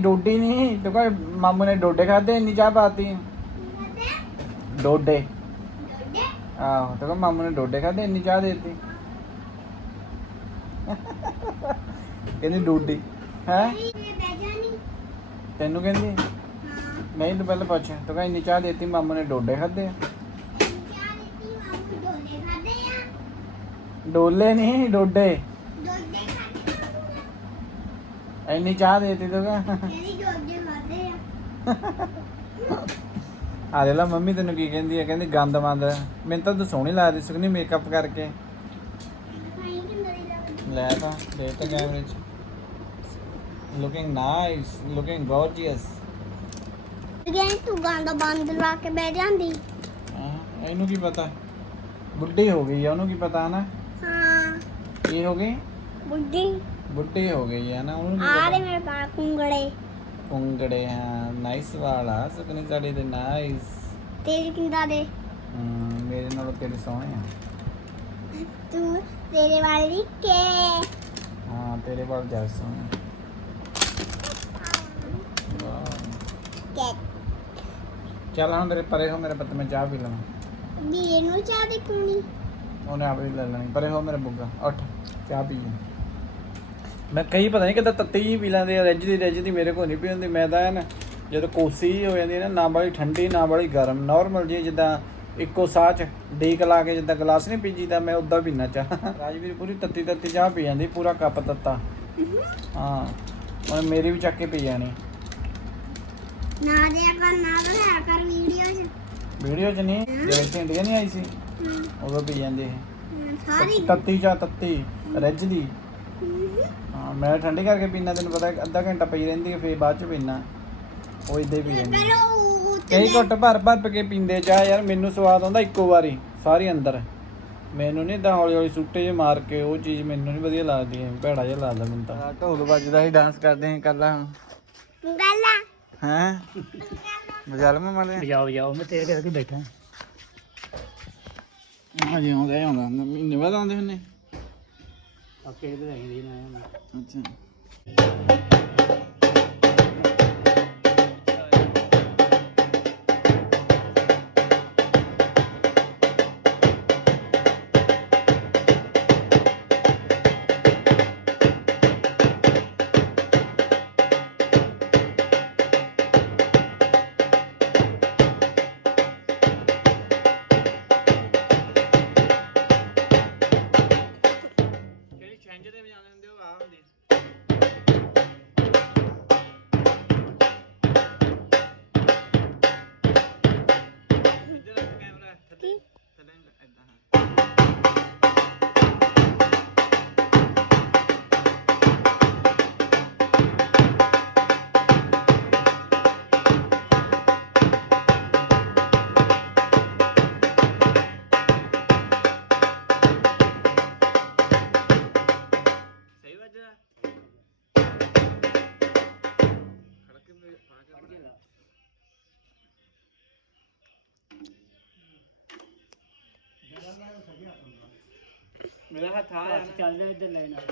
ਡੋਡੀ ਨਹੀਂ ਤੂੰ ਕਹ ਮਾਮੂ ਨੇ ਡੋਡੇ ਖਾਦੇ ਇੰਨੀ ਚਾਹ ਪਾਤੀ। ਡੋਡੇ? ਆਹੋ ਤੂੰ ਕਹ ਮਾਮੂ ਨੇ ਡੋਡੇ ਖਾਦੇ ਇੰਨੀ ਚਾਹ ਦੇਤੀ। ਕਹਿੰਦੀ ਡੋਡੀ ਹੈ? ਤੈਨੂੰ ਕਹਿੰਦੀ? ਨਹੀਂ ਤੂੰ ਪਹਿਲਾਂ ਪੁੱਛ ਤੂੰ ਕਹ ਇੰਨੀ ਚਾਹ ਦੇਤੀ ਮਾਮੂ ਨੇ ਡੋਡੇ ਖਾਦੇ ਆ। ਡੋਲੇ ਨਹੀਂ ਡੋਡੇ ਇੰਨੀ ਚਾਹ ਦੇਤੀ ਤੂੰ ਕਹ। ਆ। ਲੈ ਲਾ ਮੰਮੀ ਤੈਨੂੰ ਕੀ ਕਹਿੰਦੀ ਹੈ ਕਹਿੰਦੀ ਗੰਦ ਮੰਦ। ਮੈਨੂੰ ਤਾਂ ਤੂੰ ਸੋਹਣੀ ਲੱਗਦੀ ਸੁਖਨੀ ਮੇਕਅਪ ਕਰਕੇ। ਲੈ ਤਾਂ ਦੇਖ ਤਾਂ ਕੈਮਰੇ 'ਚ। ਲੁਕਿੰਗ ਨਾਈਸ ਲੁਕਿੰਗ ਗੋਰਜੀਅਸ ਤੂੰ ਗਾਂਦਾ ਬੰਦ ਲਾ ਕੇ ਬਹਿ ਜਾਂਦੀ। ਹਾਂ ਇਹਨੂੰ ਕੀ ਪਤਾ? ਬੁੱਢੀ ਹੋ ਗਈ ਆ ਉਹਨੂੰ ਕੀ ਪਤਾ ਨਾ ਹਾਂ। ਕੀ ਹੋ ਗਈ? ਬੁੱਢੀ। ਬੁੱਢੀ ਹੋ ਗਈ ਹੈ ਨਾ ਉਹਨੂੰ ਕੀ ਆ ਪਤਾ? ਰਹੇ ਮੇਰੇ ਬਾਲ ਕੁੰਗੜੇ। ਕੁੰਗੜੇ ਹਾਂ ਨਾਈਸ ਵਾਲਾ ਸੁਖਨੀ ਸਾਡੀ ਦੇ ਨਾਈਸ ਤੇਰੇ ਕਿੰਦਾ ਦੇ? ਮੇਰੇ ਨਾਲੋਂ ਤੇਰੇ ਸੋਹਣੇ ਆ। ਤੂੰ ਤੇਰੇ ਵਾਲੇ ਕੇ। ਹਾਂ ਤੇਰੇ ਵਾਲ ਜ਼ਿਆਦਾ ਸੋਹਣੇ ਵਾਹ ਕੇ। ਚੱਲ ਹੁਣ ਮੇਰੇ ਪਰੇ ਹੋ ਮੇਰੇ ਪੱਤੇ ਮੈਂ ਚਾਹ ਪੀ ਲਵਾਂ। ਵੀ ਇਹਨੂੰ ਚਾਹ ਦੇ ਕੁਣੀ। ਉਹਨੇ ਆਪੇ ਹੀ ਲੈ ਲੈਣੀ ਪਰੇ ਹੋ ਮੇਰੇ ਬੁੱਗਾ ਉੱਠ ਚਾਹ ਪੀ ਲੈ। ਮੈਂ ਕਈ ਪਤਾ ਨਹੀਂ ਕਿਦਾਂ ਤੱਤੀ ਜੀ ਪੀ ਲੈਂਦੇ ਆ ਰਿੱਝ ਦੀ ਰਿੱਝ ਦੀ ਮੇਰੇ ਕੋਲ ਨਹੀਂ ਪੀ ਹੁੰਦੀ ਮੈਂ ਤਾਂ ਐਨ ਜਦੋਂ ਕੋਸੀ ਹੋ ਜਾਂਦੀ ਹੈ ਨਾ ਨਾ ਬੜੀ ਠੰਡੀ ਨਾ ਬੜੀ ਗਰਮ ਨਾਰਮਲ ਜੀ ਜਿੱਦਾਂ ਇੱਕੋ ਸਾਹ ਚ ਡੀਕ ਲਾ ਕੇ ਜਿੱਦਾਂ ਗਲਾਸ ਨਹੀਂ ਪੀਜੀਦਾ ਮੈਂ ਉਦਾਂ ਪੀਣਾ ਚਾਹ। ਰਾਜਵੀਰ ਪੂਰੀ ਤੱਤੀ ਤੱਤੀ ਚਾਹ ਪੀ ਜਾਂਦੀ ਪੂਰਾ ਕੱਪ ਤੱਤਾ। ਹਾਂ ਹੁਣ ਮੇਰੀ ਵੀ ਚੱਕ ਕੇ ਪੀ ਜਾਣੀ। ਨਾ ਦੇ ਕਰ ਨਾ ਬਣਾਇਆ ਕਰ ਵੀਡੀਓ ਚ। ਵੀਡੀਓ 'ਚ ਨਹੀਂ ਜਦੋਂ ਇੰਡੀਆ ਨਹੀਂ ਆਈ ਸੀ? ਉਦੋਂ ਪੀ ਜਾਂਦੇ ਇਹ ਸਾਰੀ? ਤੱਤੀ ਚਾਹ ਤੱਤੀ ਰਿੱਝਦੀ ਹਮ, ਹਾਂ ਮੈਂ ਠੰਡੀ ਕਰਕੇ ਪੀਣਾ ਤੈਨੂੰ ਪਤਾ ਅੱਧਾ ਘੰਟਾ ਪਈ ਰਹਿੰਦੀ ਹੈ ਫੇਰ ਬਾਅਦ ਚ ਪੀਣਾ ਉਹ ਇਦਾਂ ਹੀ ਪੀ ਜਾਂਦੀ ਪਰ ਉਹ ਕਈ ਘੁੱਟ ਭਰ ਭਰ ਕੇ ਪੀਂਦੇ ਚਾਹ ਯਾਰ ਮੈਨੂੰ ਸਵਾਦ ਆਉਂਦਾ ਇੱਕੋ ਵਾਰੀ ਸਾਰੀ ਅੰਦਰ। ਮੈਨੂੰ ਨਹੀਂ ਇਦਾਂ ਹੌਲੀ ਹੌਲੀ ਸੁੱਟੇ ਜੇ ਮਾਰ ਕੇ ਉਹ ਚੀਜ਼ ਮੈਨੂੰ ਨਹੀਂ ਵਧੀਆ ਲੱਗਦੀ ਐ ਭੈੜਾ ਜਿਹਾ ਲੱਗਦਾ ਮੈਨੂੰ ਤਾਂ। ਢੋਲ ਵੱਜਦਾ ਸੀ ਡਾਂਸ ਕਰਦੇ ਹਾਂ ਕੱਲਾ ਗੱਲਾਂ ਹੈ? ਮਜਾਲ ਮੈਂ ਮਾਲੇ ਜਾਓ ਜਾਓ ਮੈਂ ਤੇਰੇ ਕਰਕੇ ਬੈਠਾ। ਹਾਂ ਜੀ ਆਉਂਦਾ ਹੀ ਆਉਂਦਾ। ਮਹੀਨੇ ਬਾਅਦ ਆਉਂਦੇ ਹੁੰਨੇ ਪੱਕੇ ਤੇ ਰਹਿੰਦੀ ਨਾ ਅੱਛਾ ਮੇਰਾ ਹੱਥ ਆ ਹੱਥ ਚੱਲ ਜਾ ਇੱਧਰ ਲੈ ਨਾਲ।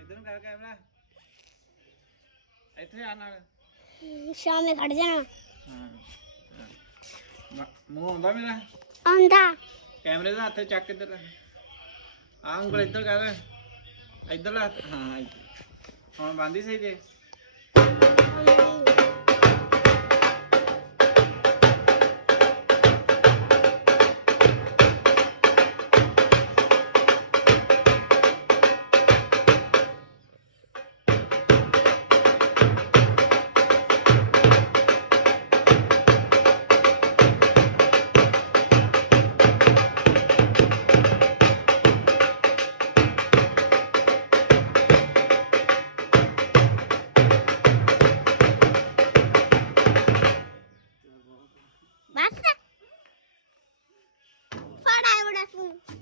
ਇਧਰ ਨੂੰ ਕਰ ਕੈਮਰਾ। ਇੱਥੇ ਆ ਨਾਲ। ਸ਼ਾਮੇ ਖੜ ਜਾਣਾ। ਹਾਂ। ਮ- ਮੂੰਹ ਆਉਂਦਾ ਮੇਰਾ? ਆਂਦਾ ਕੈਮਰੇ ਦਾ ਹੱਥ ਚੱਕ ਇੱਧਰ। ਆ ਉਂਗਲ ਇੱਧਰ ਕਰ। ਇੱਧਰ ਹੱਥ ਹਾਂ ਇੱਧਰ। ਹੁਣ ਬੰਦੀ ਸਹੀ ਜੇ। ਫੜਾ ਬੜਾ ਤੂੰ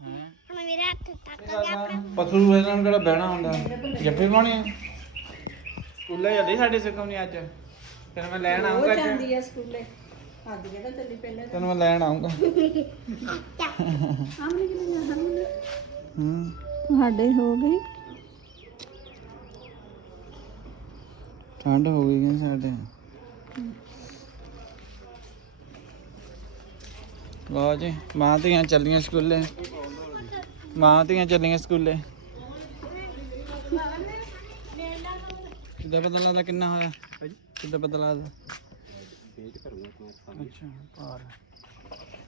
ਹਾਂ। ਹੁਣ ਮੇਰੇ ਹੱਥ ਤੱਕ ਗਿਆ ਆਪਣਾ। ਪਥਰੂ ਇਹਨਾਂ ਨੂੰ ਕਿਹੜਾ ਬਹਿਣਾ ਹੁੰਦਾ। ਜੱਫੇ ਪਾਉਣੇ ਆ? ਸਕੂਲੇ ਜਾਂਦੀ ਸਾਡੇ ਸਿੱਖਾਉਣੀ ਅੱਜ। ਤੈਨੂੰ ਮੈਂ ਲੈਣ ਆਉਂਗਾ ਅੱਜ ਜਾਂਦੀ ਆ ਸਕੂਲੇ। ਅੱਜ ਕਿਹੜਾ ਚੱਲੀ ਪਹਿਲਾਂ ਤੈਨੂੰ ਮੈਂ ਲੈਣ ਆਉਂਗਾ ਹੂੰ। ਸਾਡੇ ਹੋ ਗਈ। ਠੰਡ ਹੋ ਗਈ ਸਾਡੇ। ਲਓ ਜੀ ਮਾਂ ਧੀਆਂ ਚੱਲੀਆਂ ਸਕੂਲੇ। ਮਾਂ ਧੀਆਂ ਚੱਲੀਆਂ ਸਕੂਲੇ। ਕਿੱਦਾਂ ਪਤਾ ਲੱਗਦਾ ਕਿੰਨਾ ਹੋਇਆ? ਕਿੱਦਾਂ ਪਤਾ ਲੱਗਦਾ? ਅੱਛਾ ਭਾਰ।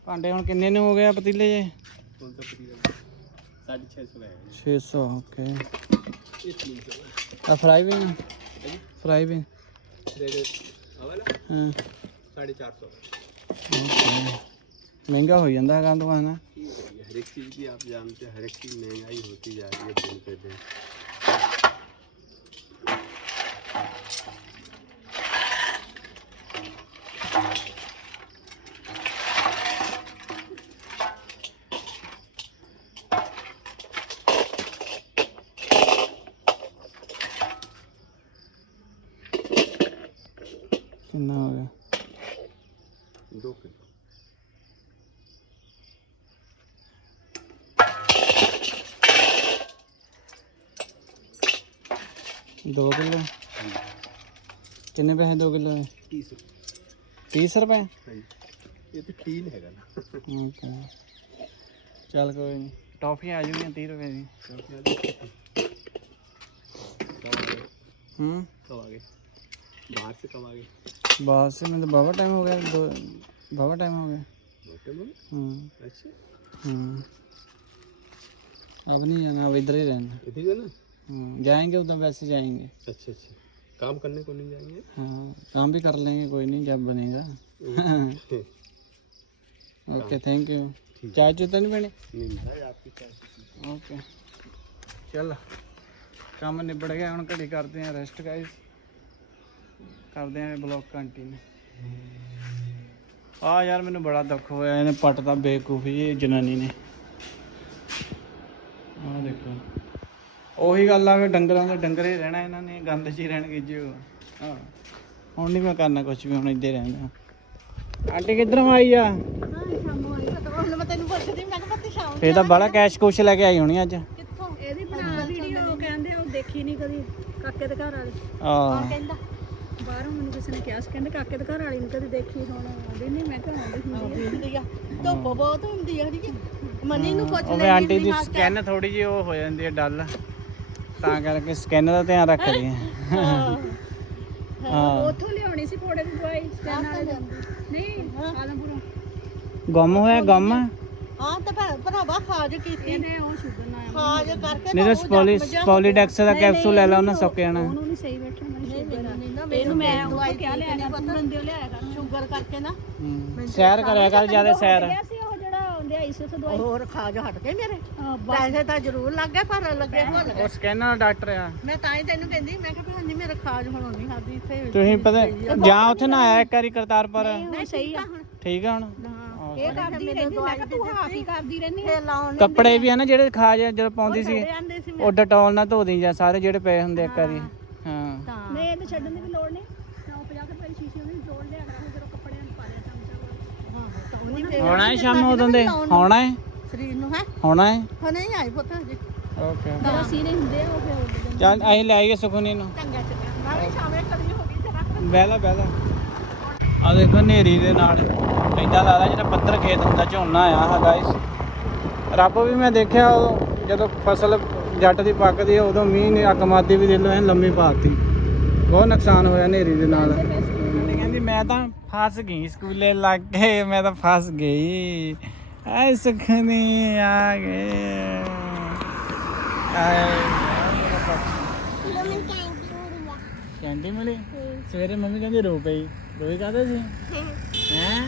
ਭਾਂਡੇ ਹੁਣ ਕਿੰਨੇ ਨੂੰ ਹੋ ਗਏ ਆ ਪਤੀਲੇ ਜੇ? 600 ਓਕੇ। ਆ ਫਰਾਈ ਵੀ ਫਰਾਈ ਵੀ ਹਾਂ। 450 Okay. ਮਹਿੰਗਾ ਹੋ ਜਾਂਦਾ ਹੈ ਕੰਮ ਦੁਕਾਨ हर एक चीज की आप जानते हैं हर एक चीज महंगाई होती जा रही है दिन पे दिन ਕਿੰਨੇ ਪੈਸੇ ਦੋ ਕਿਲੋ ਦੇ तीस 30 ਰੁਪਏ ये तो टीन है ना ਓਕੇ ਚੱਲ ਕੋਈ ਨਹੀਂ ਟੌਫੀਆਂ ਆ ਜਾਣਗੀਆਂ 30 ਰੁਪਏ ਦੀ ਹੂੰ कब आ गए बाहर से कब आ गए ਬਸ ਮੈਨੂੰ ਤਾਂ ਬਾਵਾ ਟਾਈਮ ਹੋ ਗਿਆ ਦੋ ਬਾਵਾ ਟਾਈਮ ਹੋ ਗਿਆ होटल में ਹੂੰ अच्छा हम्म अब नहीं जाना अब इधर ही रहना इधर है ना हम्म, जाएंगे उधर वैसे जाएंगे अच्छा अच्छा काम करने को नहीं जाएंगे हाँ काम भी कर लेंगे कोई नहीं जब बनेगा ओके थैंक यू चाय चुता नहीं बने नहीं भाई आपकी क्या ओके चल ਕੰਮ ਨਿਬੜ ਗਿਆ ਹੁਣ ਘੜੀ ਕਰਦੇ ਆ ਰੈਸਟ ਗਾਇਸ ਕਰਦੇ ਆ ਬਲੌਗ ਕੰਟੀਨਿਊ ਆ ਯਾਰ ਮੈਨੂੰ ਬੜਾ ਦੁੱਖ ਹੋਇਆ ਇਹਨੇ ਪੱਟਦਾ ਬੇਕੂਫੀ ਇਹ ਜਨਾਨੀ ਨੇ ਆ ਦੇਖੋ ਉਹੀ ਗੱਲ ਆ ਵੀ ਡੰਗਰਾਂ ਦੇ ਡੰਗਰੇ ਰਹਿਣਾ ਇਹਨਾਂ ਨੇ ਗੰਦ 'ਚ ਹੀ ਰਹਿਣਗੇ ਜੀ। ਉਹ ਹਾਂ। ਹੁਣ ਨਹੀਂ ਮੈਂ ਕਰਨਾ ਕੁਝ ਵੀ ਹੁਣ ਇੱਥੇ ਰਹਿਣਾ। ਆਂਟੀ ਕਿੱਧਰੋਂ ਆਈ ਆ? ਇਹ ਤਾਂ ਬੜਾ ਕੈਸ਼ ਕੁਸ਼ ਲੈ ਕੇ ਆਈ ਹੋਣੀ ਅੱਜ। ਕਿੱਥੋਂ? ਇਹਦੀ ਬਣਾ ਵੀਡੀਓ ਕਹਿੰਦੇ ਉਹ ਦੇਖੀ ਨਹੀਂ ਕਦੀ ਕਾਕੇ ਦੇ ਘਰ ਵਾਲੀ। ਆ ਕਹਿੰਦਾ? ਬਾਹਰੋਂ ਮੈਨੂੰ ਕਿਸੇ ਨੇ ਕਿਹਾ ਸੀ ਕਹਿੰਦੇ ਕਾਕੇ ਦੇ ਘਰ ਵਾਲੀ ਨੂੰ ਕਦੀ ਦੇਖੀ ਹੁਣ ਆਉਂਦੀ ਨਹੀਂ ਮੈਂ ਕਿਹਾ ਆਉਂਦੀ ਹੁੰਦੀ ਆ। ਧੁੱਪ ਬਹੁਤ ਹੁੰਦੀ ਆ ਜੀ ਮਨੀ ਨੂੰ ਪੁੱਛ ਉਹ ਵੀ ਆਂਟੀ ਦੀ ਸਕਿਨ ਥੋੜੀ ਜਿਹੀ ਉਹ ਹੋ ਜਾਂਦੀ ਹੈ ਡਲ। ਤਾਂ ਕਰਕੇ ਸਕਿਨ ਦਾ ਧਿਆਨ ਰੱਖਦੀ ਹੈ। ਹਾਂ। ਉੱਥੋਂ ਲਿਆਉਣੀ ਸੀ ਫੋੜੇ ਦੀ ਦਵਾਈ ਸਟੈਨ ਵਾਲੇ ਦੀ ਨਹੀਂ ਆਲਮਪੁਰੋਂ। ਗੁੰਮ ਹੋਇਆ ਗੁੰਮ? ਹਾਂ ਤੇ ਭਰਾਵਾ ਖਾਜ ਕੀਤੀ। ਇਹਨੇ ਉਹ ਸ਼ੂਗਰ ਨਾ ਖਾਜ ਕਰਕੇ ਨਹੀਂ ਤਾਂ ਸਪੋਲੀ ਸਪੋਲੀਡੈਕਸ ਦਾ ਕੈਪਸੂਲ ਲੈ ਲਾ ਉਹਨਾਂ ਸੁੱਕ ਜਾਣਾ। ਉਹਨੂੰ ਨਹੀਂ ਸਹੀ ਬੈਠਾ ਮੈਂ ਸ਼ੂਗਰ ਇਹਨੂੰ ਮੈਂ ਉਹ ਕਿਹਾ ਲਿਆ ਕਰ ਦਿਓ ਲਿਆਇਆ ਕਰ ਸ਼ੂਗਰ ਕਰਕੇ ਨਾ। ਹੂੰ। ਸੈਰ ਕਰਿਆ ਕਰ ਜ਼ਿਆਦਾ ਸੈਰ। ਗਿਆ ਸੀ। ਦਵਾਈ ਹੋਰ ਖਾਜ ਹਟ ਗਏ ਮੇਰੇ। ਪੈਸੇ ਤਾਂ ਜ਼ਰੂਰ ਲੱਗ ਗਏ ਪਰ ਲੱਗੇ ਭੁੱਲ ਉਹ ਸਕਿਨ ਵਾਲਾ ਡਾਕਟਰ ਆ। ਮੈਂ ਤਾਂ ਹੀ ਤੈਨੂੰ ਕਹਿੰਦੀ ਮੈਂ ਕਿਹਾ ਭੈਣ ਜੀ ਮੇਰੇ ਖਾਜ ਹੁਣ ਨਹੀਂ ਖਾਦੀ ਇੱਥੇ ਤੁਸੀਂ ਪਤਾ ਜਾਂ ਉੱਥੇ ਨਾ ਆਇਆ ਇੱਕ ਵਾਰੀ ਕਰਤਾਰਪੁਰ। ਨਹੀਂ ਸਹੀ ਆ। ਠੀਕ ਆ ਹੁਣ? ਇਹ ਕਰਦੀ ਰਹਿੰਦੀ ਮੈਂ ਕਿਹਾ ਤੂੰ ਹਾਫ ਹੀ ਕਰਦੀ ਰਹਿੰਦੀ ਫੇਰ ਲਾਉਣ ਕੱਪੜੇ ਵੀ ਆ ਨਾ ਜਿਹੜੇ ਖਾਜ ਜਦੋਂ ਪਾਉਂਦੀ ਸੀ ਆਂਦੇ ਸੀ ਉਹ ਡਟੋਲ ਨਾਲ ਧੋ ਦੀ ਜਾਂ ਸਾਰੇ ਜਿਹੜੇ ਪਏ ਹੁੰਦੇ ਇੱਕ ਵਾਰੀ। ਹਾਂ। ਨਹੀਂ ਇਹਨੂੰ ਛੱਡਣ ਦੀ ਹਾਂ ਉਹਨੇ ਫੇਰ ਹੋਣਾ ਹੈ ਸ਼ਾਮ ਉਦੋਂ ਦੇ? ਹੋਣਾ ਹੈ? ਸਰੀਰ ਨੂੰ ਹੈ? ਹੋਣਾ ਹੈ? ਹਾਂ ਨਹੀਂ ਆਈ ਪੁੱਤ ਜੀ ਓਕੇ ਤਾਂ ਸੀਨੇ ਹੁੰਦੇ ਆ ਉਹ ਫੇਰ ਉੱਡ ਜਾਂਦੇ ਚੱਲ ਅਸੀਂ ਲੈ ਆਈਏ ਸੁਖਨੀ ਨੂੰ। ਚੰਗਾ ਚੰਗਾ। ਨਾਲੇ ਸ਼ਾਮੇ ਕਰੀ ਹੋ ਗਈ ਜਰਾ। ਬਹਿਲਾ ਬਹਿਲਾ ਆ ਦੇਖੋ ਹਨੇਰੀ ਦੇ ਨਾਲ। ਏਦਾਂ ਲੱਗਦਾ ਜਿਹੜਾ ਪੱਧਰ ਖੇਤ ਹੁੰਦਾ ਝੋਨਾ ਆ ਹਾਂ ਗਾਇਸ ਰੱਬ ਵੀ ਮੈਂ ਦੇਖਿਆ ਜਦੋਂ ਫਸਲ ਜੱਟ ਦੀ ਪੱਕਦੀ ਆ ਉਦੋਂ ਮੀਂਹ ਨੇ ਅੱਗ ਮਾਰਦੀ ਵੀ ਦਿਲ ਐ ਲੰਮੀ ਪਾਤੀ। ਬਹੁਤ ਨੁਕਸਾਨ ਹੋਇਆ ਹਨੇਰੀ ਦੇ ਨਾਲ। ਕਹਿੰਦੀ ਮੈਂ ਤਾਂ ਫਸ ਗਈ ਸਕੂਲੇ ਲੱਗ ਗਏ ਮੈਂ ਤਾਂ ਫਸ ਗਈ। ਐ ਸੁਖਨੀ ਆ ਗਏ। ਕੈਂਟੀ ਮਿਲੀ? ਸਵੇਰੇ ਮੰਮੀ ਕਹਿੰਦੀ ਰੋ ਪਈ। ਰੋਈ ਕਾਹਦੇ ਸੀ? ਹੈਂ।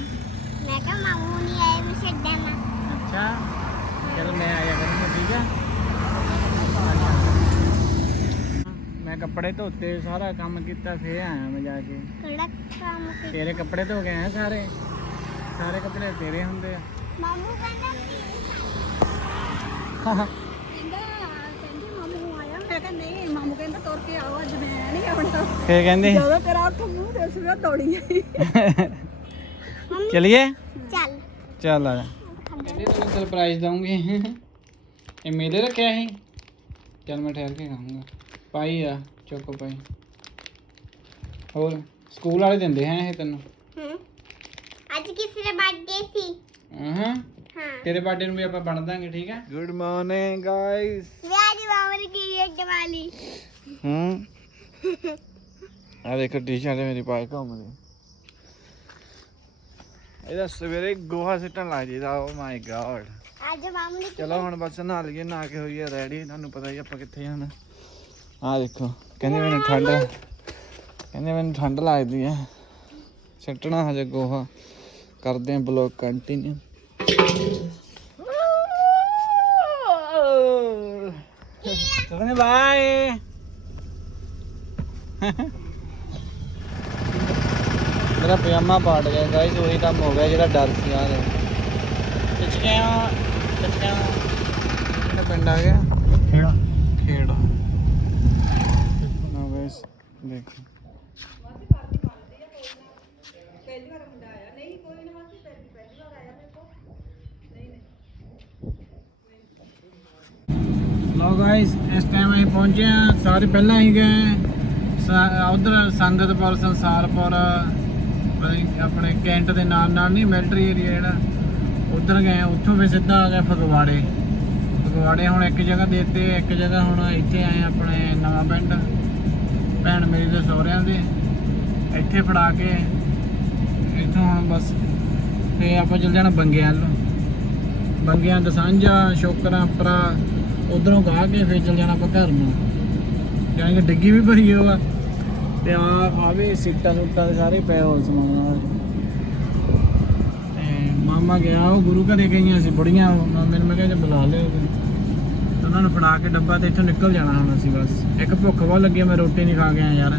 ਮੈਂ ਕਿਹਾ ਮਾਮੂ ਨਹੀਂ ਆਏ ਮੈਂ। ਛੱਡਣਾ ਅੱਛਾ। ਚਲ ਮੈਂ ਆਇਆ ਕਰੂੰਗਾ ਠੀਕ ਆ? ਮੈਂ ਕੱਪੜੇ ਧੋਤੇ ਸਾਰਾ ਕੰਮ ਕੀਤਾ ਫੇਰ ਆਇਆ ਮੈਂ ਜਾ ਕੇ। ਕਿਹੜਾ ਕੰਮ ਕੀ ਤੇਰੇ ਕੱਪੜੇ ਧੋ ਕੇ ਆਇਆ ਸਾਰੇ? ਸਾਰੇ ਕੱਪੜੇ ਤੇਰੇ ਹੁੰਦੇ ਆ। ਮਾਮੂ ਕਹਿੰਦਾ ਕਹਿੰਦਾ ਕਹਿੰਦੀ ਮਾਮੂ ਆਇਆ। ਮੈਂ ਕਿਹਾ ਨਹੀਂ ਮਾਮੂ ਕਹਿੰਦਾ ਤੁਰ ਕੇ ਆਓ ਅੱਜ ਮੈਂ ਨਹੀਂ ਆਉਣਾ। ਫੇਰ ਕਹਿੰਦੀ? ਜਦੋਂ ਤੇਰਾ ਉੱਠ ਮੂੰਹ ਦੇ ਸਿਰ ਦੌੜੀ ਚਲਿਏ? ਚੱਲ। ਚੱਲ ਆ ਜਾ। ਕਹਿੰਦੀ ਤੈਨੂੰ ਸਰਪ੍ਰਾਈਜ਼ ਦਊਂਗੀ। ਇਹ ਮੇਰੇ ਰੱਖਿਆ ਸੀ। ਚੱਲ ਮੈਂ ਠਹਿਰ ਕੇ ਖਾਊਂਗਾ। ਪਾਈ ਆ ਚੋਕੋ ਪਾਈ। ਹੋਰ ਸਕੂਲ ਵਾਲੇ ਦਿੰਦੇ ਹੈ ਇਹ ਤੈਨੂੰ? ਹੂੰ। ਅੱਜ ਕਿਸੇ ਦਾ ਬਰਥਡੇ ਸੀ। ਹਾਂ। ਹਾਂ। ਤੇਰੇ ਬਰਥਡੇ ਨੂੰ ਵੀ ਆਪਾਂ ਬਣ ਦਾਂਗੇ ਠੀਕ ਹੈ? ਗੁੱਡ ਮਾਰਨਿੰਗ ਗਾਇਸ ਬਾਬਰ ਕੀ ਹੈ ਜਵਾਲੀ ਹੂੰ। ਆ ਦੇਖੋ ਟੀ-ਸ਼ਰਟ ਮੇਰੀ ਪਾਈ ਘੁੰਮਦੀ ਇਹਦਾ ਸਵੇਰੇ ਗੋਹਾ ਸਿੱਟਣ ਲੱਗ ਜੀਦਾ ਓ ਮਾਈ ਗॉड ਅੱਜ ਮਾਮੂ ਨੇ ਚਲੋ ਹੁਣ ਬਸ ਨਹਾ ਲਈਏ ਨਹਾ ਕੇ ਹੋਈਏ ਰੈਡੀ ਤੁਹਾਨੂੰ ਪਤਾ ਹੀ ਆਪਾਂ ਕਿੱਥੇ ਜਾਣਾ। ਆ ਦੇਖੋ, ਕਹਿੰਦੇ ਮੈਨੂੰ ਠੰਡ ਕਹਿੰਦੇ ਮੈਨੂੰ ਠੰਡ ਲੱਗਦੀ ਹੈ ਸਿੱਟਣਾ ਹਜੇ ਗੋਹਾ। ਕਰਦੇ ਆਂ ਬਲੌਗ ਕੰਟੀਨਿਊ ਚਲਨੇ ਬਾਏ ਮੇਰਾ ਪਜਾਮਾ ਪਾਟ ਗਿਆ ਗਾਇਸ ਉਹੀ ਕੰਮ ਹੋ ਗਿਆ ਜਿਹੜਾ ਡਰ ਸੀ ਆ ਦੇ ਚਚਕਿਆਂ ਚਚਕਿਆਂ ਪਿੰਡ ਆ ਗਿਆ? ਖੇੜਾ ਖੇੜਾ ਨਾ ਲੋ ਗਾਇਸ ਇਸ ਟਾਈਮ ਅਸੀਂ ਪਹੁੰਚੇ ਹਾਂ। ਸਾਰੇ ਪਹਿਲਾਂ ਹੀ ਗਏ। ਉਧਰ ਸੰਗਤਪੁਰ ਸੰਸਾਰਪੁਰ ਆਪਣੇ ਕੈਂਟ ਦੇ ਨਾਲ ਨਾਲ ਨਹੀਂ ਮਿਲਟਰੀ ਏਰੀਆ ਜਿਹੜਾ। ਉਧਰ ਗਏ ਉੱਥੋਂ ਫਿਰ ਸਿੱਧਾ ਆ ਗਿਆ ਫਗਵਾੜੇ। ਫਗਵਾੜੇ ਹੁਣ ਇੱਕ ਜਗ੍ਹਾ ਦੇਤੇ ਇੱਕ ਜਗ੍ਹਾ ਹੁਣ ਇੱਥੇ ਆਏ ਆਪਣੇ ਨਵਾਂ ਪਿੰਡ। ਭੈਣ ਮੇਰੀ ਦੇ ਸਹੁਰਿਆਂ ਦੇ, ਇੱਥੇ ਫੜਾ ਕੇ ਇੱਥੋਂ ਹੁਣ ਬਸ ਤੇ ਆਪਾਂ ਚੱਲ ਜਾਣਾ ਬੰਗਿਆਂ ਨੂੰ ਬੰਗਿਆਂ ਦਸਾਂਝਾ ਸ਼ੋਕਰਾਂ ਪਰਾ ਉਧਰੋਂ ਗਾ ਕੇ ਫਿਰ ਚੱਲ ਜਾਣਾ ਆਪਾਂ ਘਰ ਨੂੰ। ਜਾਨੀ ਕਿ ਡਿੱਗੀ ਵੀ ਭਰੀ ਹੋਆ ਤੇ ਆ ਆਵੇ ਸੀਟਾਂ ਸੂਟਾਂ ਦੇ ਸਾਰੇ ਪਏ ਹੋਏ ਸਮਾਨ ਤੇ ਮਾਮਾ ਗਿਆ, ਉਹ ਗੁਰੂ ਘਰੇ ਗਈਆਂ ਸੀ, ਬੜੀਆਂ ਉਹ। ਮਾਮੇ ਨੂੰ ਮੈਂ ਕਿਹਾ ਜੇ ਬੁਲਾ ਲਿਓ। ਤੇ ਉਹਨਾਂ ਨੂੰ ਫੜਾ ਕੇ ਡੱਬਾ ਤੇ ਇੱਥੋਂ ਨਿਕਲ ਜਾਣਾ ਹੁਣ ਅਸੀਂ ਬਸ। ਇੱਕ ਭੁੱਖ ਬਹੁਤ ਲੱਗੀ ਆ, ਮੈਂ ਰੋਟੀ ਨਹੀਂ ਖਾ ਕੇ ਆਇਆ ਯਾਰ।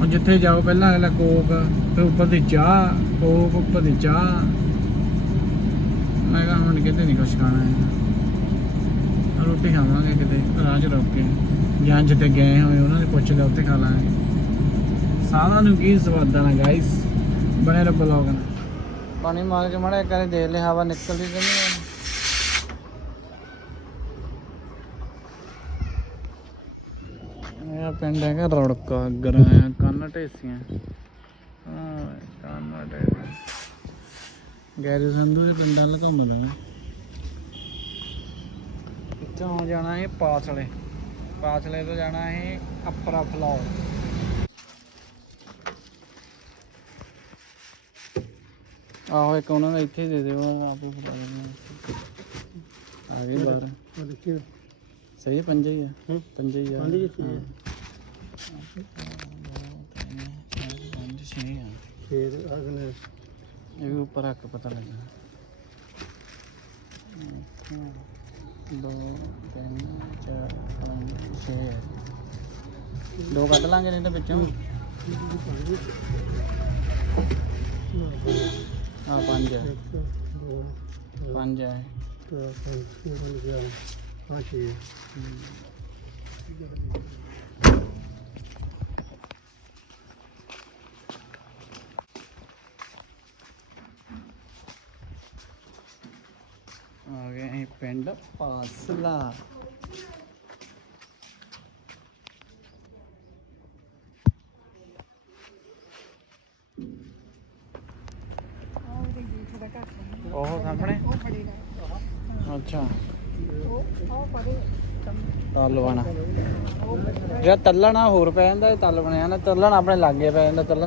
ਹੁਣ ਜਿੱਥੇ ਜਾਓ ਪਹਿਲਾਂ ਅਗਲਾ ਕੋਕ ਫਿਰ ਉੱਪਰ ਦੀ ਚਾਹ ਕੋਕ ਉੱਪਰ ਦੀ ਚਾਹ। ਮੈਂ ਕਿਹਾ ਹੁਣ ਕਿਤੇ ਨਹੀਂ ਕੁਛ ਖਾਣਾ ਹੈ ਰੋਟੀ ਖਾਵਾਂਗੇ ਕਿਤੇ ਰਾਹ 'ਚ ਰੁਕ ਕੇ। ਜਾਂ ਜਿੱਥੇ ਗਏ ਹੋਏ ਉਹਨਾਂ ਨੇ ਪੁੱਛ ਲਿਆ ਉੱਥੇ ਖਾ ਲਾਂਗੇ। ਸਾਰਿਆਂ ਨੂੰ ਕੀ ਸਵਾਦਾਂ ਆਣਾ ਗਾਇਸ ਬਣੇ ਰਹੋ ਬਲੌਗ ਨਾਲ। ਪਾਣੀ ਮਾਰ ਕੇ ਮੜਾ ਕਰੇ ਦੇ ਲੈ ਹਵਾ ਨਿਕਲਦੀ ਤੇ ਨਹੀਂ ਇਹ ਪਿੰਡ ਹੈਗਾ ਰੌੜਕਾ ਗਰਾਇਆ ਕੰਨ ਢੇਸੀਆਂ। ਹਾਂ ਕੰਨ ਢੇਸੀਆਂ। ਗੈਰੀ ਸੰਧੂ ਦੇ ਪਿੰਡਾਂ ਘੁੰਮਦਾ ਇੱਥੋਂ ਜਾਣਾ ਹੈ ਪਾਸਲੇ। ਪਾਸਲੇ ਤੋਂ ਜਾਣਾ ਹੈ ਅਪਰਾ ਫਲੌਰ। ਆਹੋ ਇੱਕ ਉਹਨਾਂ ਦਾ ਇੱਥੇ ਦੇ ਦਿਓ ਆਪੋ ਫੜਾ ਦਿੰਦੇ ਆ ਗਏ ਬਾਹਰ। ਸਹੀ ਹੈ, ਪੰਜੇ ਹੀ ਆ। ਪੰਜੇ ਹੀ ਆ ਪੰਜੇ ਹੀ ਛੇ ਆ। ਪੰਜ ਛੇ ਆ ਫੇਰ ਅਗਲੇ ਇਹ ਵੀ ਉੱਪਰ ਰੱਖ ਪਤਾ ਲੱਗਾ ਇੱਕ, ਦੋ ਤਿੰਨ ਚਾਰ ਪੰਜ ਛੇ। ਦੋ ਕੱਢ ਲਾਂਗੇ ਨਹੀਂ ਤਾਂ ਵਿੱਚੋਂ। ਆ ਪੰਜ ਹੈ। ਪੰਜ ਹੈ। ਪੰਜ ਛੇ ਬਣ ਗਿਆ ਹਾਂ ਛੇ ਆ ਗਏ ਅਸੀਂ ਪਿੰਡ ਪਾਸਲਾ। ਉਹ ਸਾਹਮਣੇ? ਅੱਛਾ। ਤਲਵਾਣਾ ਜਿਹੜਾ ਤੱਲਣਾ ਹੋਰ ਪੈ ਜਾਂਦਾ ਤਲ ਬਣਿਆ ਨਾ। ਤੱਲਣ ਆਪਣੇ ਲਾਗੇ ਪੈ ਜਾਂਦਾ ਤੱਲਣ।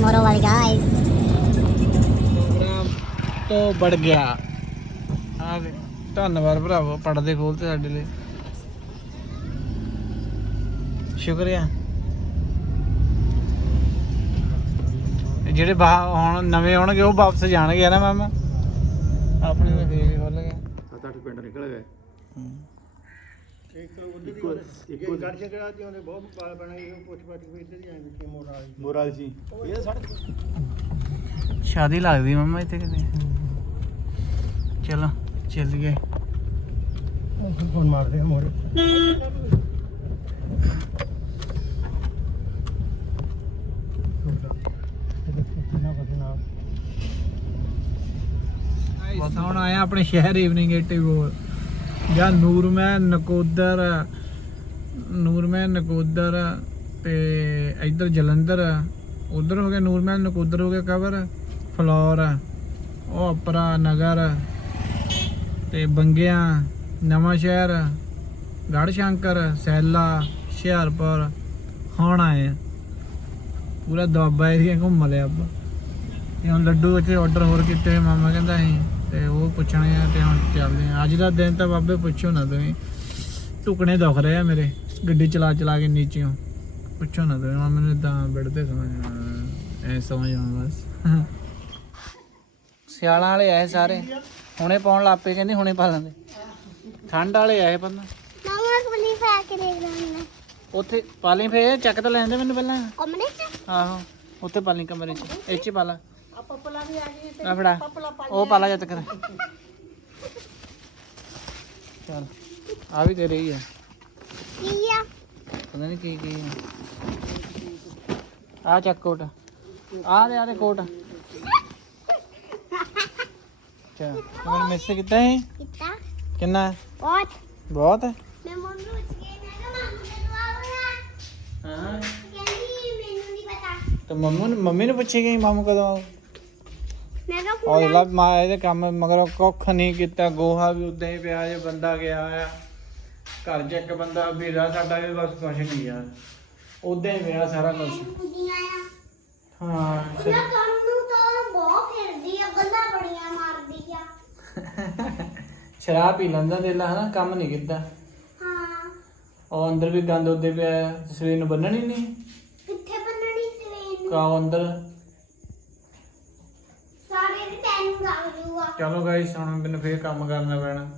ਮੋਰੋ ਵਾਲੀ ਗਾਇਸ ਪ੍ਰੋਗਰਾਮ ਤੋਂ ਵੜ ਗਿਆ। ਆ ਦੇ ਧੰਨਵਾਦ ਭਰਾਵੋ ਪੜਦੇ ਖੋਲਤੇ ਸਾਡੇ ਲਈ। ਸ਼ੁਕਰੀਆ। ਜਿਹੜੇ ਬਾ- ਹੁਣ ਨਵੇਂ ਆਉਣਗੇ ਉਹ ਵਾਪਸ ਜਾਣਗੇ ਨਾ ਮਾਮਾ? ਆਪਣੇ ਤਾਂ ਫੇਰ ਵੀ ਖੁੱਲ ਗਏ। ਸੱਤ ਅੱਠ ਪਿੰਡ ਨਿਕਲ ਗਏ? ਹੂੰ। ਇੱਕੋ ਇੱਕੋ ਗੜ ਛਕੜਾ ਤੇ ਉਹਨੇ ਬਹੁਤ ਪਾਲ ਬਣਾਈ ਉਹ ਪੁੱਛ ਪੱਛ ਕੇ ਇੱਧਰ ਹੀ ਆਏ ਕਿ ਮੋੜ ਵਾਲੀ। ਮੋਰਾਲ ਜੀ। ਇਹ ਸੜਕ ਸ਼ਾਦੀ ਲੱਗਦੀ ਮਾਮਾ ਇੱਥੇ ਕਿਤੇ? ਚਲੋ ਚੱਲ ਗਏ ਫੋਨ ਮਾਰਦੇ ਆ ਮੋੜ ਬਸ ਹੁਣ ਆਇਆ ਆਪਣੇ ਸ਼ਹਿਰ ਈਵਨਿੰਗ ਏਟੀ ਕੋਲ ਜਾਂ ਨੂਰਮਹਿਲ ਨਕੋਦਰ ਨੂਰਮਹਿਲ ਨਕੋਦਰ ਤੇ ਇੱਧਰ ਜਲੰਧਰ ਉਧਰ ਹੋ ਗਿਆ ਨੂਰਮਹਿਲ ਨਕੋਦਰ ਹੋ ਗਿਆ ਕਵਰ ਫਲੋਰ ਉਹ ਅਪਰਾ ਨਗਰ ਤੇ ਬੰਗਿਆਂ, ਨਵਾਂ ਸ਼ਹਿਰ ਗੜ੍ਹ ਸ਼ੰਕਰ ਸੈਲਾ, ਹੁਸ਼ਿਆਰਪੁਰ, ਹੁਣ ਆਏ ਆ। ਪੂਰਾ ਦੁਆਬਾ ਏਰੀਆ ਘੁੰਮ ਲਿਆ ਆਪਾਂ। ਤੇ ਹੁਣ ਲੱਡੂ ਇੱਥੇ ਆਰਡਰ ਹੋਰ ਕੀਤੇ ਹੋਏ ਮਾਮਾ ਕਹਿੰਦਾ ਸੀ ਤੇ ਉਹ ਪੁੱਛਣੇ ਆ ਤੇ ਹੁਣ ਚੱਲਦੇ ਆ। ਅੱਜ ਦਾ ਦਿਨ ਤਾਂ ਬਾਬੇ ਪੁੱਛੋ ਨਾ ਤੁਸੀਂ। ਟੁਕਣੇ ਦੁਖ ਰਹੇ ਆ ਮੇਰੇ, ਗੱਡੀ ਚਲਾ ਚਲਾ ਕੇ ਨੀਚਿਓਂ। ਪੁੱਛੋ ਨਾ ਤੁਸੀਂ, ਮਾਮਾ ਨੇ ਤਾਂ ਬੈੱਡ ਤੇ ਸਮਝ ਐ ਸਮਝ ਆ ਬਸ ਸਿਆਲਾਂ ਵਾਲੇ ਆਏ ਸਾਰੇ। ਹੁਣੇ ਪਾਉਣ ਲੱਪੇ ਕਹਿੰਦੇ ਹੁਣੇ ਪਾ ਲੈਂਦੇ। ਠੰਡ ਵਾਲੇ ਆਏ ਪੰਨਾ ਮਾਮਾ ਕਬਲੀ ਫਾ ਕੇ ਦੇਖ ਲੈਣਾ ਉੱਥੇ ਪਾ ਲਈ ਫੇਰ ਚੱਕ ਤਾਂ ਲੈਂਦੇ ਮੈਨੂੰ ਪਹਿਲਾਂ। ਕਮਰੇ 'ਚ? ਆਹੋ ਉੱਥੇ ਪਾ ਲਈ ਕਮਰੇ 'ਚ? ਇਹ 'ਚ ਹੀ ਪਾ ਲਾ। ਆ ਪਪਲਾ ਵੀ ਆ ਗਈ ਤੇ ਆ ਫੜਾ। ਉਹ ਪਾ ਲਾ ਜਦ ਤੱਕ ਚੱਲ ਆ ਵੀ ਤੇਰੇ ਹੀ ਆ। ਕੀ ਆ? ਪਤਾ ਨਹੀਂ ਕੀ ਕੀ ਆ। ਆ ਚੱਕ ਕੋਟ। ਆ ਦੇ ਆ ਦੇ ਕੋਟ। ਚਾ ਤੁਮਨੇ ਮਿਸ ਕੀਤਾ ਹੈ ਕਿਤਾ। ਕਿੰਨਾ? ਬਹੁਤ। ਬਹੁਤ? ਹੈ ਮੈਂ ਮੰਮੀ ਨੂੰ ਪੁੱਛ ਕੇ ਮੈਂ ਕਿਹਾ ਮਾਮੂ ਨੇ ਦਵਾ ਹੋਣਾ ਹਾਂ। ਕਹਿੰਦੀ ਮੈਨੂੰ ਨਹੀਂ ਪਤਾ। ਤੇ ਮੰਮੂ ਨੂੰ ਮੰਮੀ ਨੂੰ ਪੁੱਛੀ ਗਈ ਮਾਮੂ ਕਦੋਂ? ਆਊ ਮੈਂ ਕਿਹਾ ਔਰ ਫੋਨ ਲੱਭ ਮਾ ਇਹਦੇ ਕੰਮ ਮਗਰ ਕੁੱਖ ਨਹੀਂ ਕੀਤਾ। ਗੋਹਾ ਵੀ ਉਦਾਂ ਹੀ ਪਿਆ ਜੇ ਬੰਦਾ ਗਿਆ ਆ ਘਰ 'ਚ ਇੱਕ ਬੰਦਾ ਵੀਰਾ ਸਾਡਾ ਵੀ ਬਸ ਕੁਛ ਨਹੀਂ ਯਾਰ ਉਦਾਂ ਹੀ ਪਿਆ ਸਾਰਾ ਕੁਝ ਕੁੜੀਆਂ ਆ। ਹਾਂ। ਨਾ ਤਾਂ ਬਹੁਤ ਫਿਰਦੀ ਆ ਆ ਸ਼ਰਾਬ ਪੀ ਲੈਂਦਾ ਦੇਲਾ ਹਨਾ? ਕੰਮ ਨਹੀਂ ਕੀਤਾ। ਹਾਂ। ਉਹ ਅੰਦਰ ਵੀ ਗੰਦ ਉੱਦੇ ਪਿਆ ਸਵੇਰ ਨੂੰ ਬੰਨਣੀ ਨਹੀਂ। ਕਿੱਥੇ ਬੰਨਣੀ ਸਵੇਰ ਕਾਹ ਅੰਦਰ? ਸਾਰੇ ਦੇ ਟਾਈਮ ਲੱਗ ਜੂਗਾ। ਚਲੋ ਗਾਇਸ ਹੁਣ ਮੈਨੂੰ ਫੇਰ ਕੰਮ ਕਰਨਾ ਪੈਣਾ।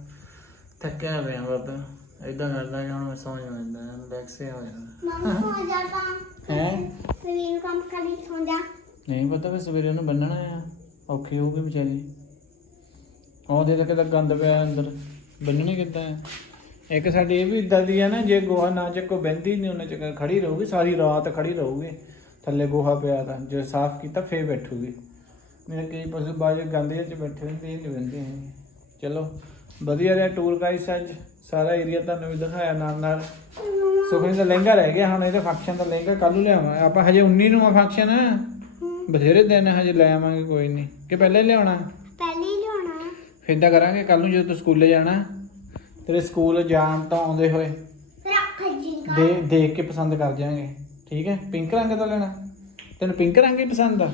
ਥੱਕਿਆ ਪਿਆ ਬਾਬਾ ਇਦਾਂ ਕਰਦਾ ਕਿ ਹੁਣ ਮੈਂ ਸੌਂ ਜਾਂਦਾ ਰਿਲੈਕਸ ਹੋ ਜਾਂਦਾ ਮੰਮੀ ਸੌ ਜਾ ਤਾਂ। ਹੈ? ਸਵੇਰ ਨੂੰ ਕੰਮ ਕਰੀ ਸੌ ਜਾ। ਨਹੀਂ ਪਤਾ ਵੀ ਸਵੇਰੇ ਉਹਨੂੰ ਬੰਨਣਾ ਆ। ਔਖੀ ਹੋਊਗੀ ਵਿਚਾਰੀ। ਉਹ ਦੇ ਕਿਤੇ ਗੰਦ ਪਿਆ ਅੰਦਰ। ਬੰਨਣੀ ਕਿੱਦਾਂ ਹੈ। ਇੱਕ ਸਾਡੀ ਇਹ ਵੀ ਇਦਾਂ ਦੀ ਹੈ ਨਾ, ਜੇ ਗੋਹਾ ਨਾ ਚੱਕੋ, ਬਹਿੰਦੀ ਨਹੀਂ ਉਹਨੇ ਚੱਕ ਖੜੀ ਰਹੂਗੀ, ਸਾਰੀ ਰਾਤ ਖੜੀ ਰਹੂਗੀ। ਥੱਲੇ ਗੋਹਾ ਪਿਆ ਤਾਂ, ਜੇ ਸਾਫ਼ ਕੀਤਾ ਫੇਰ ਬੈਠੂਗੀ। ਮੇਰੇ ਕਈ ਪਸ਼ੂ ਬਾਜ ਗੰਦ ਜਿਹੇ ਚ ਬੈਠੇ ਹੁੰਦੇ, ਇਹ ਨਹੀਂ ਬੰਦੇ ਹੈਗੇ। ਚਲੋ, ਵਧੀਆ ਰਿਹਾ ਟੂਰ ਗਾਈਸ ਅੱਜ। ਸਾਰਾ ਏਰੀਆ ਤੁਹਾਨੂੰ ਵੀ ਦਿਖਾਇਆ ਨਾਲ ਨਾਲ। ਸੁਖਨੀ ਦਾ ਲਹਿੰਗਾ ਰਹਿ ਗਿਆ, ਹੁਣ ਇਹਦੇ ਫੰਕਸ਼ਨ ਦਾ ਲਹਿੰਗਾ ਕੱਲ ਨੂੰ ਲਿਆਵਾਂਗੇ ਆਪਾਂ ਹਜੇ 19 ਨੂੰ ਆ ਫੰਕਸ਼ਨ ਬਥੇਰੇ ਦਿਨ ਹਜੇ ਲੈ ਆਵਾਂਗੇ, ਕੋਈ ਨਹੀਂ ਕਿ ਪਹਿਲੇ ਲਿਆਉਣਾ ਏਦਾਂ ਕਰਾਂਗੇ ਕੱਲ ਨੂੰ ਜਦੋਂ ਤੂੰ ਸਕੂਲੇ ਜਾਣਾ ਤੇਰੇ ਸਕੂਲ ਜਾਣ ਤੋਂ ਆਉਂਦੇ ਹੋਏ ਰੱਖ ਜੀ ਦੇ ਦੇਖ ਕੇ ਪਸੰਦ ਕਰ ਜਾਾਂਗੇ ਠੀਕ ਹੈ? ਪਿੰਕ ਰੰਗ ਦਾ ਲੈਣਾ। ਤੈਨੂੰ ਪਿੰਕ ਰੰਗ ਹੀ ਪਸੰਦ ਆ?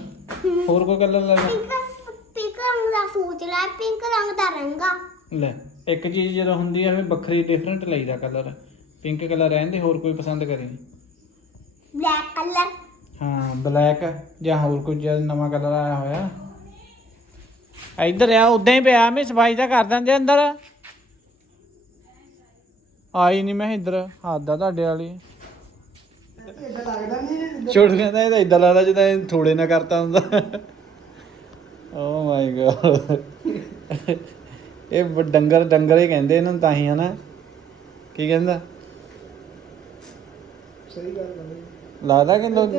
ਹੋਰ ਕੋਈ ਕਲਰ ਲੈਣਾ ਪਿੰਕ ਪਿੰਕ ਰੰਗ ਦਾ ਸੋਚ ਲੈ ਪਿੰਕ ਰੰਗ ਦਾ ਰੰਗਾ। ਲੈ ਇੱਕ ਚੀਜ਼ ਜਦੋਂ ਹੁੰਦੀ ਆ ਫਿਰ ਵੱਖਰੀ ਡਿਫਰੈਂਟ ਲਈਦਾ ਕਲਰ। ਪਿੰਕ ਕਲਰ ਰਹਿੰਦੇ ਹੋਰ ਕੋਈ ਪਸੰਦ ਕਰੇ ਬਲੈਕ ਕਲਰ। ਹਾਂ ਬਲੈਕ ਜਾਂ ਹੋਰ ਕੋਈ ਜਦ ਨਵਾਂ ਕਲਰ ਆਇਆ ਹੋਇਆ। ਇੱਧਰ ਆ ਉਦਾਂ ਹੀ ਪਿਆ ਮੈਂ ਸਫ਼ਾਈ ਤਾਂ ਕਰ ਦਿੰਦੇ ਅੰਦਰ। ਆਈ ਨਹੀਂ ਮੈਂ ਇੱਧਰ ਹੱਦ ਆ ਤੁਹਾਡੇ ਵਾਲੀ। ਛੋੜ ਕਹਿੰਦਾ ਇਹ ਤਾਂ ਇਦਾਂ ਲੱਗਦਾ ਜਿੱਦਾਂ ਥੋੜੇ ਨਾ ਕਰਤਾ ਹੁੰਦਾ। ਓ ਮਾਈ ਗॉड ਇਹ ਡੰਗਰ ਡੰਗਰ ਹੀ ਕਹਿੰਦੇ ਇਹਨਾਂ ਨੂੰ ਤਾਂ ਹੀ ਹਨਾ? ਕੀ ਕਹਿੰਦਾ? ਸਹੀ ਗੱਲ ਲੱਗਦਾ ਕਿ ਲੋਕ